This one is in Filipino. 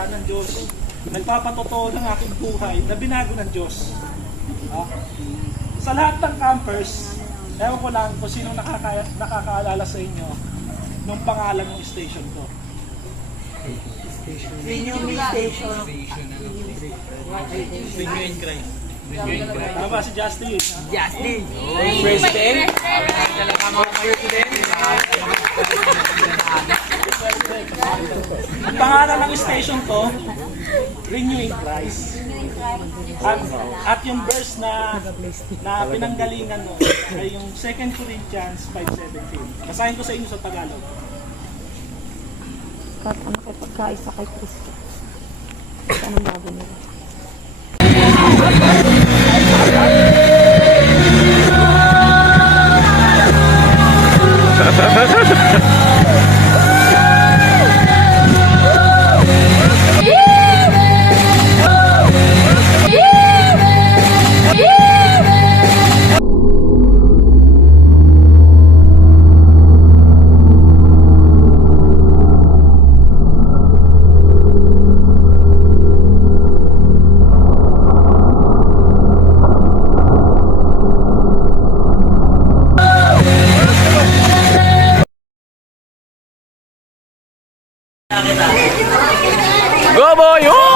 salita ng Diyos. Nagpapatotoo ng aking buhay na binago ng Diyos. Sa lahat ng campers, ewan ko lang kung sino nakakaalala sa inyo nung pangalan ng station ko. Renew Station. Renew in Christ. Tama ba si Justin? Justin. President. Ang pangalan ng station ko, Renew in Christ. At yung verse na pinanggalingan mo ay yung 2 Corinthians 5:17. Basahin ko sa inyo sa Tagalog. Kat ano kay pagkaisa kay Kristo. Anong bago nila? Go boy!